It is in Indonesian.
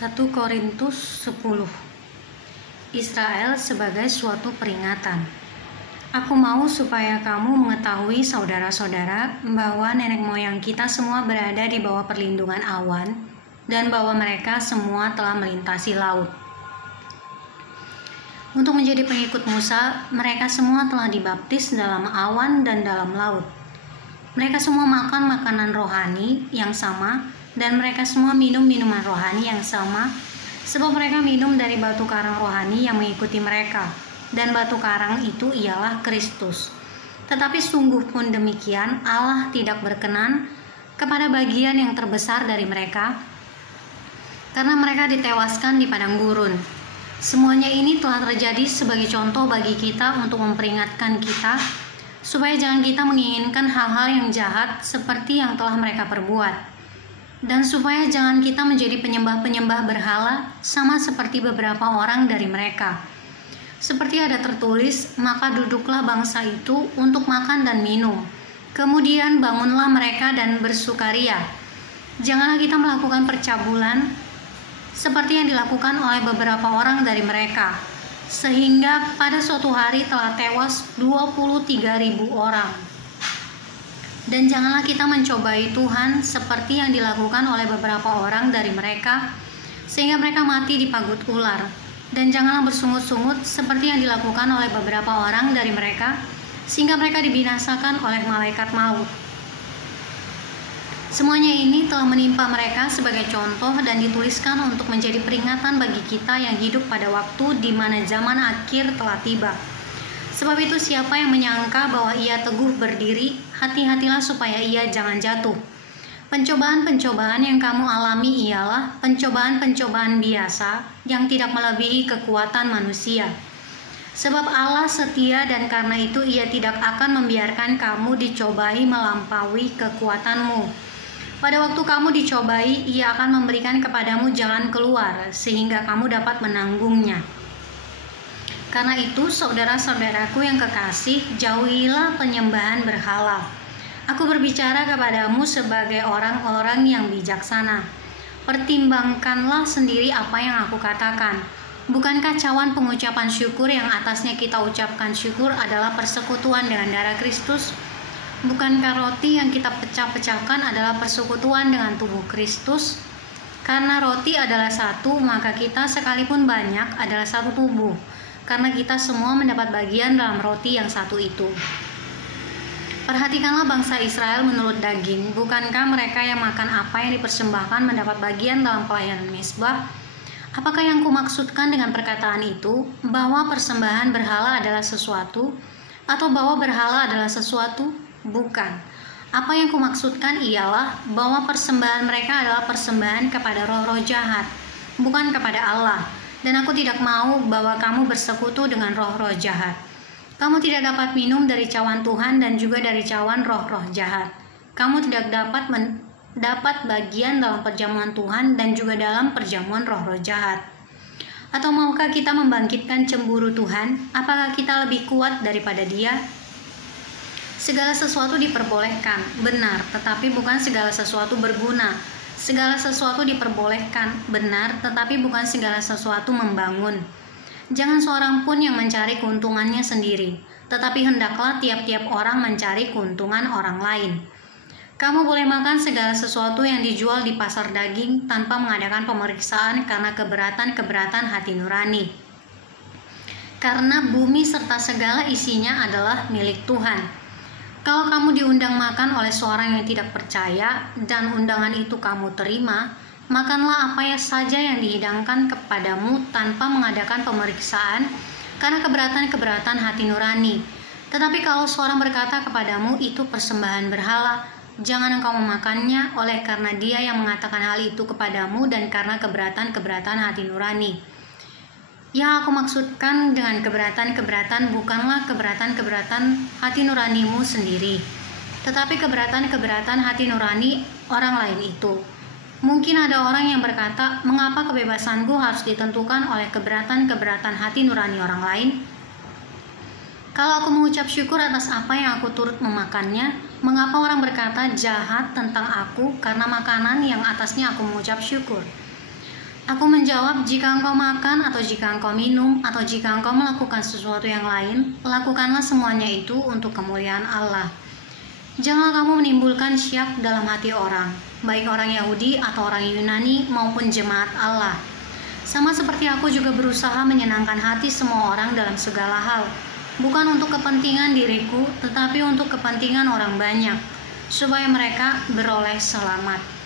1 Korintus 10. Israel sebagai suatu peringatan. Aku mau supaya kamu mengetahui, saudara-saudara, bahwa nenek moyang kita semua berada di bawah perlindungan awan, dan bahwa mereka semua telah melintasi laut. Untuk menjadi pengikut Musa, mereka semua telah dibaptis dalam awan dan dalam laut. Mereka semua makan makanan rohani yang sama, dan mereka semua minum minuman rohani yang sama, sebab mereka minum dari batu karang rohani yang mengikuti mereka, dan batu karang itu ialah Kristus. Tetapi sungguh pun demikian, Allah tidak berkenan kepada bagian yang terbesar dari mereka, karena mereka ditewaskan di padang gurun. Semuanya ini telah terjadi sebagai contoh bagi kita untuk memperingatkan kita, supaya jangan kita menginginkan hal-hal yang jahat seperti yang telah mereka perbuat. Dan supaya jangan kita menjadi penyembah-penyembah berhala sama seperti beberapa orang dari mereka. Seperti ada tertulis, maka duduklah bangsa itu untuk makan dan minum. Kemudian bangunlah mereka dan bersukaria. Janganlah kita melakukan percabulan seperti yang dilakukan oleh beberapa orang dari mereka, sehingga pada suatu hari telah tewas 23.000 orang. Dan janganlah kita mencobai Tuhan seperti yang dilakukan oleh beberapa orang dari mereka, sehingga mereka mati dipagut ular. Dan janganlah bersungut-sungut seperti yang dilakukan oleh beberapa orang dari mereka, sehingga mereka dibinasakan oleh malaikat maut. Semuanya ini telah menimpa mereka sebagai contoh dan dituliskan untuk menjadi peringatan bagi kita yang hidup pada waktu di mana zaman akhir telah tiba. Sebab itu siapa yang menyangka bahwa ia teguh berdiri, hati-hatilah supaya ia jangan jatuh. Pencobaan-pencobaan yang kamu alami ialah pencobaan-pencobaan biasa yang tidak melebihi kekuatan manusia. Sebab Allah setia dan karena itu ia tidak akan membiarkan kamu dicobai melampaui kekuatanmu. Pada waktu kamu dicobai, ia akan memberikan kepadamu jalan keluar sehingga kamu dapat menanggungnya. Karena itu, saudara-saudaraku yang kekasih, jauhilah penyembahan berhala. Aku berbicara kepadamu sebagai orang-orang yang bijaksana. Pertimbangkanlah sendiri apa yang aku katakan. Bukankah cawan pengucapan syukur yang atasnya kita ucapkan syukur adalah persekutuan dengan darah Kristus? Bukankah roti yang kita pecah-pecahkan adalah persekutuan dengan tubuh Kristus? Karena roti adalah satu, maka kita sekalipun banyak adalah satu tubuh, karena kita semua mendapat bagian dalam roti yang satu itu. Perhatikanlah bangsa Israel menurut daging. Bukankah mereka yang makan apa yang dipersembahkan mendapat bagian dalam pelayanan mezbah? Apakah yang kumaksudkan dengan perkataan itu, bahwa persembahan berhala adalah sesuatu, atau bahwa berhala adalah sesuatu? Bukan. Apa yang kumaksudkan ialah bahwa persembahan mereka adalah persembahan kepada roh-roh jahat, bukan kepada Allah. Dan aku tidak mau bahwa kamu bersekutu dengan roh-roh jahat. Kamu tidak dapat minum dari cawan Tuhan dan juga dari cawan roh-roh jahat. Kamu tidak dapat bagian dalam perjamuan Tuhan dan juga dalam perjamuan roh-roh jahat. Atau maukah kita membangkitkan cemburu Tuhan? Apakah kita lebih kuat daripada Dia? Segala sesuatu diperbolehkan, benar, tetapi bukan segala sesuatu berguna. Segala sesuatu diperbolehkan, benar, tetapi bukan segala sesuatu membangun. Jangan seorang pun yang mencari keuntungannya sendiri, tetapi hendaklah tiap-tiap orang mencari keuntungan orang lain. Kamu boleh makan segala sesuatu yang dijual di pasar daging tanpa mengadakan pemeriksaan karena keberatan-keberatan hati nurani. Karena bumi serta segala isinya adalah milik Tuhan. Kalau kamu diundang makan oleh seorang yang tidak percaya dan undangan itu kamu terima, makanlah apa saja yang dihidangkan kepadamu tanpa mengadakan pemeriksaan karena keberatan-keberatan hati nurani. Tetapi kalau seorang berkata kepadamu itu persembahan berhala, jangan engkau memakannya oleh karena dia yang mengatakan hal itu kepadamu dan karena keberatan-keberatan hati nurani. Yang aku maksudkan dengan keberatan-keberatan bukanlah keberatan-keberatan hati nuranimu sendiri, tetapi keberatan-keberatan hati nurani orang lain itu. Mungkin ada orang yang berkata, mengapa kebebasanku harus ditentukan oleh keberatan-keberatan hati nurani orang lain? Kalau aku mengucap syukur atas apa yang aku turut memakannya, mengapa orang berkata jahat tentang aku karena makanan yang atasnya aku mengucap syukur? Aku menjawab, jika engkau makan atau jika engkau minum atau jika engkau melakukan sesuatu yang lain, lakukanlah semuanya itu untuk kemuliaan Allah. Janganlah kamu menimbulkan syak dalam hati orang, baik orang Yahudi atau orang Yunani maupun jemaat Allah. Sama seperti aku juga berusaha menyenangkan hati semua orang dalam segala hal, bukan untuk kepentingan diriku, tetapi untuk kepentingan orang banyak, supaya mereka beroleh selamat.